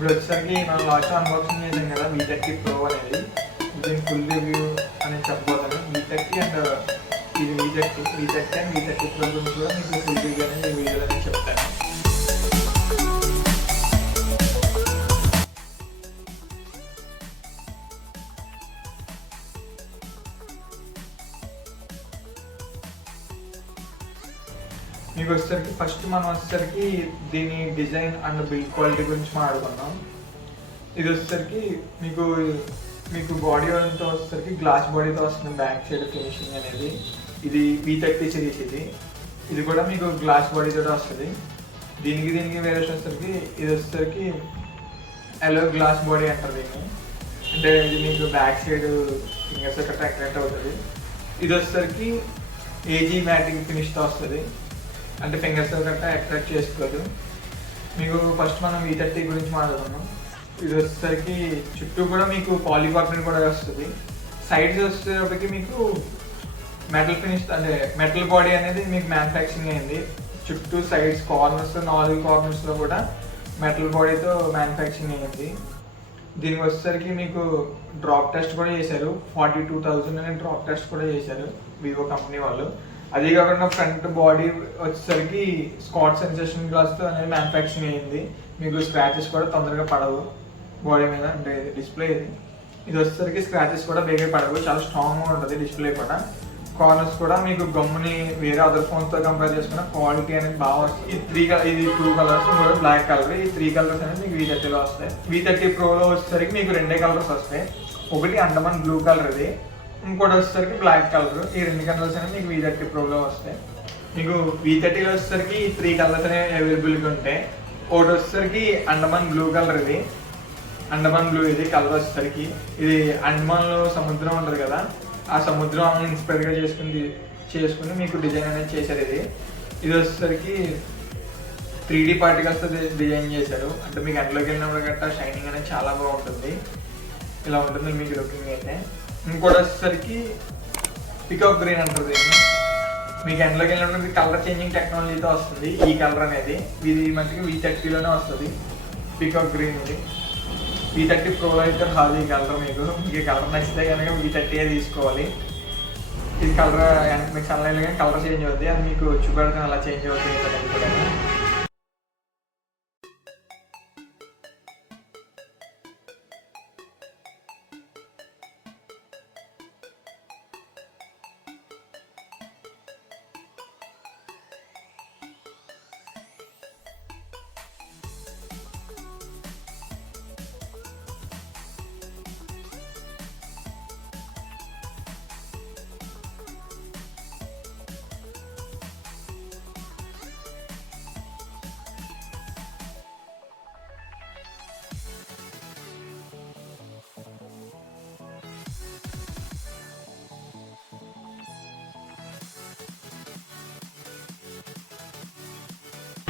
ఇప్పుడు వచ్చేసరికి మనం లాస్ట్ అన్బాక్సింగ్ చేసాం కదా V30 Pro అనేది, దీని ఫుల్ రివ్యూ అనేది చెప్పబోతాను. V30 అండ్ ఇది V30 అండ్ V30 Pro గురించి కూడా మీకు ఫుల్ రివ్యూ అనేది ఈ వీడియోలో నేను చెప్తాను. మీకు వచ్చేసరికి ఫస్ట్ మనం వచ్చేసరికి దీని డిజైన్ అండ్ బిల్డ్ క్వాలిటీ గురించి మాట్లాడుకుందాం. ఇది వచ్చేసరికి మీకు బాడీ అంతా వచ్చేసరికి గ్లాస్ బాడీతో వస్తుంది బ్యాక్ సైడ్ ఫినిషింగ్ అనేది. ఇది V30 సిరీస్. ఇది కూడా మీకు గ్లాస్ బాడీతో వస్తుంది. దీనికి వేరే వచ్చేసరికి ఇది వచ్చేసరికి ఎలో గ్లాస్ బాడీ అంటారు దీన్ని. అంటే ఇది మీకు బ్యాక్ సైడ్ ఫింగర్స్ కట్ట అట్రాక్ట్ అవుతుంది. ఇది వచ్చేసరికి ఏజీ మ్యాటింగ్ ఫినిష్తో వస్తుంది, అంటే ఫింగర్స్ గట్రా అట్రాక్ట్ చేసుకోదు. మీకు ఫస్ట్ మనం V30 గురించి మాట్లాడుకున్నాం. ఇది వచ్చేసరికి చుట్టూ కూడా మీకు పాలీకార్బోనేట్ కూడా వస్తుంది. సైడ్స్ వచ్చేటప్పటికి మీకు మెటల్ ఫినిష్, అంటే మెటల్ బాడీ అనేది మీకు మ్యానుఫ్యాక్చరింగ్ అయింది. చుట్టూ సైడ్స్ కార్నర్స్ 4 కార్నర్స్లో కూడా మెటల్ బాడీతో మ్యానుఫ్యాక్చరింగ్ అయింది. దీనికి వచ్చేసరికి మీకు డ్రాప్ టెస్ట్ కూడా చేశారు. 42,000 అనే డ్రాప్ టెస్ట్ కూడా చేశారు వివో కంపెనీ వాళ్ళు. అది కాకుండా ఫ్రంట్ బాడీ వచ్చేసరికి స్కాట్ సెన్సేషన్ గ్లాస్తో అనేది మ్యానుఫ్యాక్చరింగ్ అయ్యింది. మీకు స్క్రాచెస్ కూడా తొందరగా పడవు బాడీ మీద, అంటే డిస్ప్లే ఇది వచ్చేసరికి స్క్రాచెస్ కూడా వేగే పడవు, చాలా స్ట్రాంగ్గా ఉంటుంది డిస్ప్లే కూడా. కార్నర్స్ కూడా మీకు గమ్ముని వేరే అదర్ ఫోన్స్తో కంపేర్ చేసుకున్న క్వాలిటీ అనేది బాగా వస్తుంది. ఇది 2 కలర్స్, కూడా బ్లాక్ కలర్. ఈ 3 కలర్స్ అనేది మీకు V30లో వస్తాయి. V30 Proలో వచ్చేసరికి మీకు 2 కలర్స్ వస్తాయి. ఒకటి అండమాన్ బ్లూ కలర్, ఇది ఇంకోటి వచ్చేసరికి బ్లాక్ కలర్. ఈ 2 కలర్స్ అనేవి మీకు V30 Proలో వస్తాయి. మీకు V30లో వచ్చేసరికి 3 కలర్స్ అనేవి అవైలబుల్గా ఉంటాయి. ఒకటి వచ్చేసరికి Andaman blue colour, Andaman blue ఇది కలర్ వచ్చేసరికి. ఇది అండమాన్లో సముద్రం ఉంటుంది కదా, ఆ సముద్రం ఇన్స్పైర్గా చేసుకుని మీకు డిజైన్ అనేది చేశారు. ఇది వచ్చేసరికి 3D పార్టికల్స్తో డిజైన్ చేశారు. అంటే మీకు ఎండలోకి వెళ్ళినప్పుడు గట్టా షైనింగ్ అనేది చాలా బాగుంటుంది. ఇలా ఉంటుంది మీకు లుకింగ్ అయితే. ఇంకోటి వచ్చేసరికి పికాక్ గ్రీన్ అంటారు దీన్ని. మీకు ఎండలోకి వెళ్ళినప్పుడు కలర్ చేంజింగ్ టెక్నాలజీతో వస్తుంది ఈ కలర్ అనేది. ఇది మనకి V30లోనే వస్తుంది పికాక్ గ్రీన్. ఇది V30 Pro అయితే రాదు ఈ కలర్. మీకు కలర్ నచ్చితే కనుక V30 తీసుకోవాలి. ఇది కలర్ మీకు సన్లైట్లో కానీ కలర్ చేంజ్ అవుతుంది, అది మీకు చూపెడతాను అలా చేంజ్ అవుతుంది కూడా.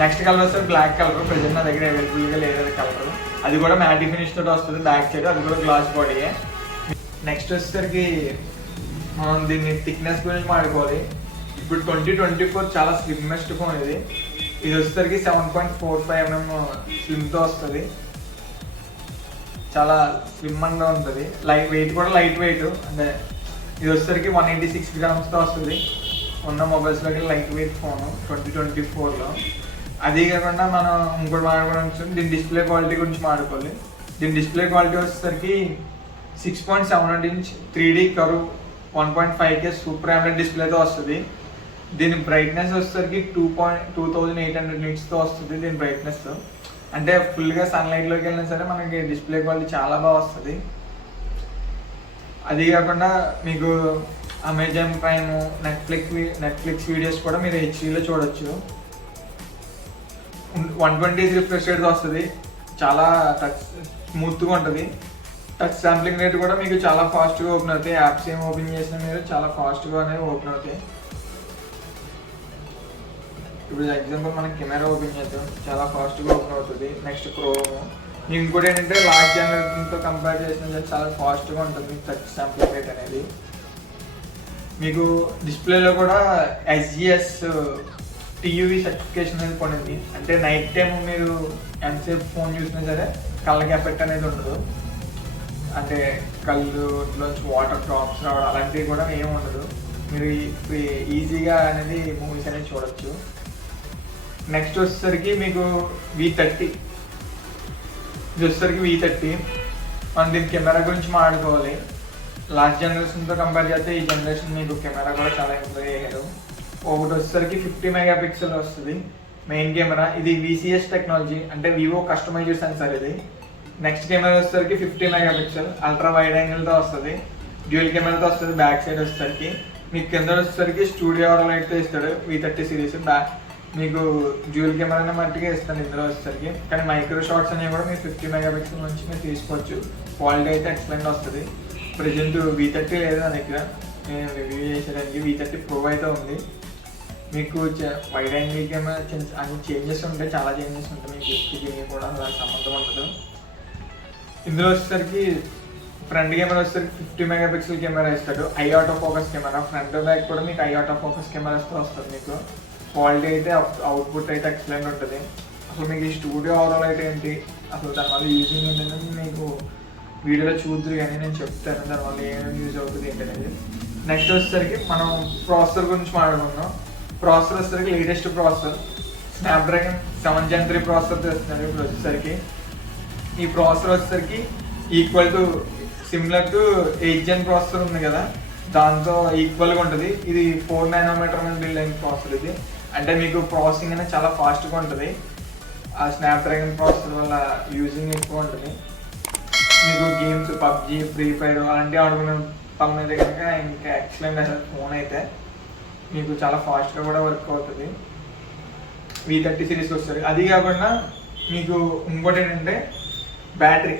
నెక్స్ట్ కలర్ వస్తే బ్లాక్ కలర్. ప్రెజెంట్ నా దగ్గర అవైలబుల్గా లేదు కలర్. అది కూడా మ్యాటి ఫినిష్ తోటి వస్తుంది బ్యాక్ సైడ్, అది కూడా గ్లాస్ బాడీయే. నెక్స్ట్ వచ్చేసరికి మనం దీన్ని థిక్నెస్ గురించి మాట్లాడుకోవాలి. ఇప్పుడు 2024 చాలా స్లిమ్మెస్ట్ ఫోన్ ఇది. ఇది వచ్చేసరికి 7.45 mm స్లిమ్తో వస్తుంది. చాలా స్లిమ్ అంగా ఉంటుంది. వెయిట్ కూడా లైట్ వెయిట్. అంటే ఇది వచ్చేసరికి 186 grams వస్తుంది. ఉన్న మొబైల్స్లోకి లైట్ వెయిట్ ఫోన్ 2024లో. అది కాకుండా మనం ఇంకోటి మాట్లాడుకోవచ్చు, దీని డిస్ప్లే క్వాలిటీ గురించి మాట్లాడుకోవాలి. దీని డిస్ప్లే క్వాలిటీ వచ్చేసరికి 6.78 inch 3D curve 1.5K super AMOLED డిస్ప్లేతో వస్తుంది. దీని బ్రైట్నెస్ వచ్చేసరికి 2800 nitsతో వస్తుంది. దీని బ్రైట్నెస్ అంటే ఫుల్గా సన్లైట్లోకి వెళ్ళినా సరే మనకి డిస్ప్లే క్వాలిటీ చాలా బాగా వస్తుంది. అది కాకుండా మీకు అమెజాన్ ప్రైమ్, నెట్ఫ్లిక్స్ వీడియోస్ కూడా మీరు హెచ్డీలో చూడొచ్చు. 120 రిఫ్రెష్ రేట్ వస్తుంది. చాలా టచ్ స్మూత్గా ఉంటుంది. టచ్ శాంప్లింగ్ రేట్ కూడా మీకు చాలా ఫాస్ట్గా ఓపెన్ అవుతాయి. యాప్స్ ఏం ఓపెన్ చేసినా మీరు చాలా ఫాస్ట్గా అనేవి ఓపెన్ అవుతాయి. ఇప్పుడు ఎగ్జాంపుల్ మనం కెమెరా ఓపెన్ చేద్దాం, చాలా ఫాస్ట్గా ఓపెన్ అవుతుంది. Next chrome. ఇంకోటి ఏంటంటే లాస్ట్ జనరేషన్తో కంపేర్ చేసిన చాలా ఫాస్ట్గా ఉంటుంది టచ్ శాంప్లింగ్ రేట్ అనేది. మీకు డిస్ప్లేలో కూడా SGS TUV సర్టిఫికేషన్ అనేది పొందింది. అంటే నైట్ టైం మీరు ఎంతసేపు ఫోన్ చూసినా సరే కళ్ళకి ఎఫెక్ట్ అనేది ఉండదు. అంటే కళ్ళులోంచి వాటర్ డ్రాప్స్ రావడం అలాంటివి కూడా ఏమి ఉండదు. మీరు ఈజీగా అనేది మూవీస్ అనేది చూడొచ్చు. నెక్స్ట్ వచ్చేసరికి మీకు V30. ఇది వచ్చేసరికి V30. మనం దీని కెమెరా గురించి మాట్లాడుకోవాలి. లాస్ట్ జనరేషన్తో కంపేర్ చేస్తే ఈ జనరేషన్ మీకు కెమెరా కూడా చాలా ఇంప్రూవ్ అయ్యారు. ఒకటి వచ్చేసరికి 50 మెగాపిక్సెల్ వస్తుంది మెయిన్ కెమెరా. ఇది VCS టెక్నాలజీ, అంటే వివో కస్టమైజ్డ్ సెన్సార్ ఇది. నెక్స్ట్ కెమెరా వచ్చేసరికి 50 మెగాపిక్సెల్ అల్ట్రా వైడ్ యాంగిల్తో వస్తుంది, డ్యూయల్ కెమెరాతో వస్తుంది. బ్యాక్ సైడ్ వచ్చేసరికి మీకు కింద వచ్చేసరికి స్టూడియో లైట్తో ఇస్తాడు V30 సిరీస్. మీకు డ్యూయల్ కెమెరానే మట్టిగా ఇస్తాను ఇందులో వచ్చేసరికి. కానీ మైక్రో షాట్స్ అనేవి కూడా మీరు 50 మెగాపిక్సెల్ నుంచి మీరు తీసుకోవచ్చు. క్వాలిటీ అయితే ఎక్సలెంట్ వస్తుంది. ప్రజెంట్ V30 లేదు నా దగ్గర, నేను రివ్యూ చేసేదానికి. V30 Pro అయితే ఉంది. మీకు వైడ్ యాంగిల్ కెమెరా అన్ని చేంజెస్ ఉంటాయి, చాలా చేంజెస్ ఉంటాయి. మీకు దీనికి కూడా అలా సంబంధం ఉండదు. ఇందులో వచ్చేసరికి ఫ్రంట్ కెమెరా వచ్చేసరికి 50 మెగాపిక్సెల్ కెమెరా ఇస్తాడు. I auto focus camera. Front back కూడా మీకు ఐ ఆటో ఫోకస్ కెమెరాస్తో వస్తుంది. మీకు క్వాలిటీ అయితే అవుట్పుట్ అయితే ఎక్సలెంట్ ఉంటుంది. అసలు మీకు ఈ స్టూడియో ఓవరాల్ అయితే ఏంటి, అసలు దానివల్ల యూజింగ్ ఏంటంటే మీకు వీడియోలో చూద్దరు, కానీ నేను చెప్తాను దానివల్ల ఏమేమి యూజ్ అవుతుంది ఏంటనేది. నెక్స్ట్ వచ్చేసరికి మనం ప్రాసెసర్ గురించి మాట్లాడుకుందాం. ప్రాసెసర్ వచ్చేసరికి latest processor Snapdragon 7 Gen 3 processor తెస్తున్నారు ఇప్పుడు వచ్చేసరికి. ఈ ప్రాసెసర్ వచ్చేసరికి equal to similar to 8 Gen processor ఉంది కదా, దాంతో ఈక్వల్గా ఉంటుంది. ఇది 4 nanometer మీద బిల్డ్ అయిన ప్రాసెసర్ ఇది. అంటే మీకు ప్రాసెసింగ్ అనేది చాలా ఫాస్ట్గా ఉంటుంది. ఆ స్నాప్డ్రాగన్ ప్రాసెసర్ వల్ల యూజింగ్ ఎక్కువ ఉంటుంది. మీకు గేమ్స్ పబ్జీ, ఫ్రీ ఫైర్ అలాంటివి ఆడుకునే పని అయితే కనుక ఇంకా ఎక్సలెంట్ అసలు ఫోన్ అయితే మీకు చాలా ఫాస్ట్గా కూడా వర్క్ అవుతుంది. V30 సిరీస్ వస్తుంది. అది కాకుండా మీకు ఇంకోటి ఏంటంటే బ్యాటరీ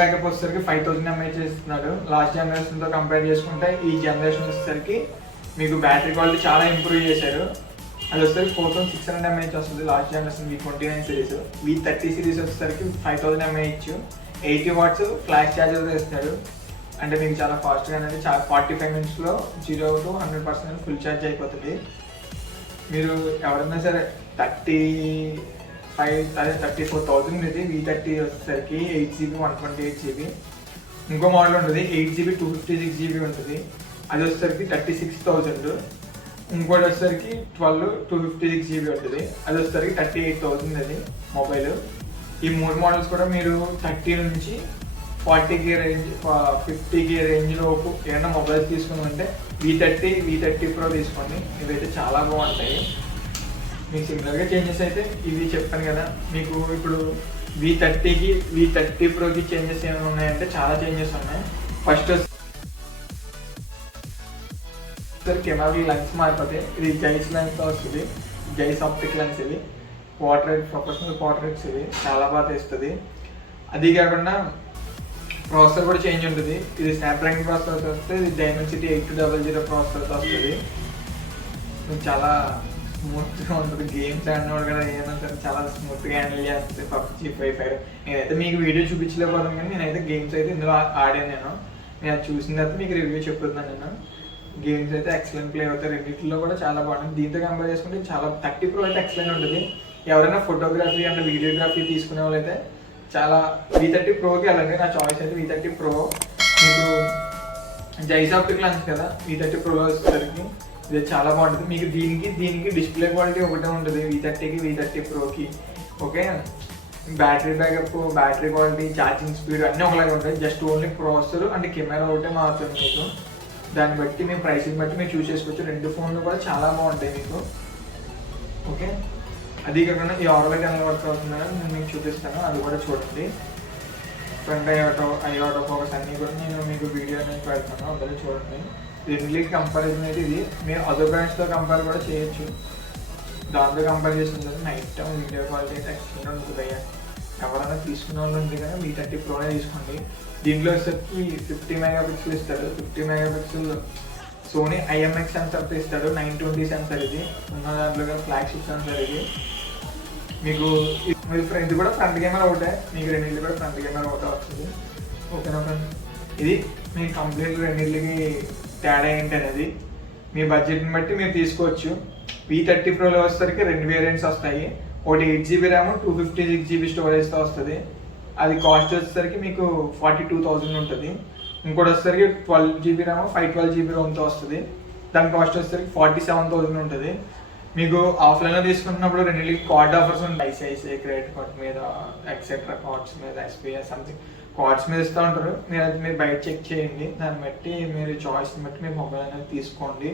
బ్యాకప్ వచ్చేసరికి 5000 mAh ఇస్తున్నాడు. లాస్ట్ జనరేషన్తో కంపేర్ చేసుకుంటే ఈ జనరేషన్ వచ్చేసరికి మీకు బ్యాటరీ క్వాలిటీ చాలా ఇంప్రూవ్ చేశారు. అది వచ్చేసరికి 4600 mAh వస్తుంది last generation V29 series. V30 series వచ్చేసరికి 5000 mAh 80 watts ఫ్లాష్ ఛార్జర్ ఇస్తాడు. అంటే మీకు చాలా ఫాస్ట్గా అనేది 45 minutesలో 0 to 100% ఫుల్ ఛార్జ్ అయిపోతుంది. మీరు ఎవరైనా సరే 34,000 ఇది V30 వచ్చేసరికి 8GB 128GB. ఇంకో మోడల్ ఉంటుంది 8GB 256GB ఉంటుంది. అది వచ్చేసరికి 36,000. ఇంకోటి వచ్చేసరికి 12 256GB ఉంటుంది. అది వచ్చేసరికి 38,000 అది మొబైల్. ఈ 3 మోడల్స్ కూడా మీరు 30 నుంచి 40K రేంజ్ 50K రేంజ్ లోపు ఏమైనా మొబైల్స్ తీసుకున్నామంటే V30 Pro తీసుకోండి. ఇవైతే చాలా బాగుంటాయి. మీకు సిమిలర్గా చేంజెస్ అయితే ఇవి చెప్పాను కదా. మీకు ఇప్పుడు V30 Proకి చేంజెస్ ఏమైనా ఉన్నాయంటే చాలా చేంజెస్ ఉన్నాయి. ఫస్ట్ కెమెరా లెన్స్ మారిపోతాయి. ఇది జైస్ లెన్స్తో వస్తుంది, జైస్ ఆప్టిక్ లెన్స్. ఇది ప్రొఫెషనల్ పోర్ట్రేట్స్ ఇవి చాలా బాగా తెస్తుంది. అది కాకుండా ప్రాసెసర్ కూడా చేంజ్ ఉంటుంది. ఇది స్నాప్డ్రాగన్ ప్రాసెసర్ వస్తే ఇది డైమెన్సిటీ 8200 ప్రాసెసర్తో వస్తుంది. చాలా స్మూత్గా ఉంటుంది. గేమ్స్ ఆడినవాడు కదా ఏమైనా సరే చాలా స్మూత్గా హ్యాండిల్ చేస్తుంది. పబ్జీ, ఫ్రీ ఫైర్ నేనైతే మీకు వీడియో చూపించలేకపోతాను, కానీ నేనైతే గేమ్స్ అయితే ఇందులో ఆడాను. నేను అది చూసిన తర్వాత మీకు రివ్యూ చెప్తున్నాను. నేను గేమ్స్ అయితే ఎక్సలెంట్ ప్లే అవుతాయి. రెండింటిలో కూడా చాలా బాగుంటుంది. దీంతో కంపేర్ చేసుకుంటే చాలా 30 Pro అయితే ఎక్సలెంట్ ఉంటుంది. ఎవరైనా ఫోటోగ్రఫీ అండ్ వీడియోగ్రఫీ తీసుకునే వాళ్ళు అయితే చాలా V30 Proకి అలాగే నా చాయిస్ అయితే V30 Pro. మీకు జైస్ ఆప్టిక్ లెన్స్ కదా V30 Pro వచ్చేసరికి ఇది చాలా బాగుంటుంది. మీకు దీనికి డిస్ప్లే క్వాలిటీ ఒకటే ఉంటుంది V30కి V30 Proకి. Okay, battery backup, battery quality, charging speed అన్నీ ఒకలాగే ఉంటాయి. Just only processor and camera ఒకటే మారుతుంది మీకు. దాన్ని బట్టి మీ ప్రైసింగ్ బట్టి మీరు చూస్ చేసుకోవచ్చు. 2 ఫోన్లు కూడా చాలా బాగుంటాయి మీకు. ఓకే, అది కాకుండా ఈ ఆర్లైట్ ఎలా వర్క్ అవుతుందని నేను మీకు చూపిస్తాను, అది కూడా చూడండి. ఫ్రంట్ ఐ ఆటో ఫోకస్ అన్నీ కూడా నేను మీకు వీడియో అనేది పెడతాను, అందులో చూడండి. రెండింటికి కంపారిజన్ అయితే ఇది మీరు అదర్ బ్రాండ్స్తో కంపేర్ కూడా చేయొచ్చు. దాంతో కంపేర్ చేసిన నైట్ టైం వీడియో క్వాలిటీ అయితే ఎక్సలెంట్ ఉంటుంది. అయ్యా ఎవరైనా తీసుకున్న వాళ్ళు ఉంది కదా V30 Proనే తీసుకోండి. దీంట్లో వచ్చేసరికి 50 మెగాపిక్సెల్ ఇస్తాడు. 50 మెగాపిక్సెల్ సోనీ IMX సెన్సర్తో ఇస్తాడు. 920 సెన్సర్ ఇది ఉన్న దాంట్లో ఫ్లాగ్షిప్ సెన్సర్ ఇది. మీకు ఇది కూడా ఫ్రంట్ కెమెరా ఒకటే, మీకు రెండింటికి కూడా ఫ్రంట్ కెమెరా ఒకటే వస్తుంది. ఓకేనా ఫ్రెండ్, ఇది మీకు కంప్లీట్ రెండింటికి తేడా ఏంటి అనేది మీ బడ్జెట్ని బట్టి మీరు తీసుకోవచ్చు. V30 Proలో వచ్చేసరికి 2 వేరియంట్స్ వస్తాయి. ఒకటి 8GB ర్యామ్ 256GB స్టోరేజ్తో వస్తుంది. అది కాస్ట్ వచ్చేసరికి మీకు 42,000 ఉంటుంది. ఇంకోటి వచ్చేసరికి 12 GB ర్యామ్ 512 GB రోమ్తో వస్తుంది. దాని కాస్ట్ వచ్చేసరికి 47,000 ఉంటుంది. మీకు ఆఫ్లైన్లో తీసుకుంటున్నప్పుడు రెండింటికి కార్డ్ ఆఫర్స్ ఉంటాయి. ఐసిఐసిఐ క్రెడిట్ కార్డ్ మీద ఎక్సెట్రా కార్డ్స్ మీద ఎస్బీఐ సంథింగ్ కార్డ్స్ మీద ఇస్తూ ఉంటారు. మీరు బయట చెక్ చేయండి, దాన్ని బట్టి మీరు చాయిస్ని బట్టి మీరు మొబైల్ అనేది తీసుకోండి.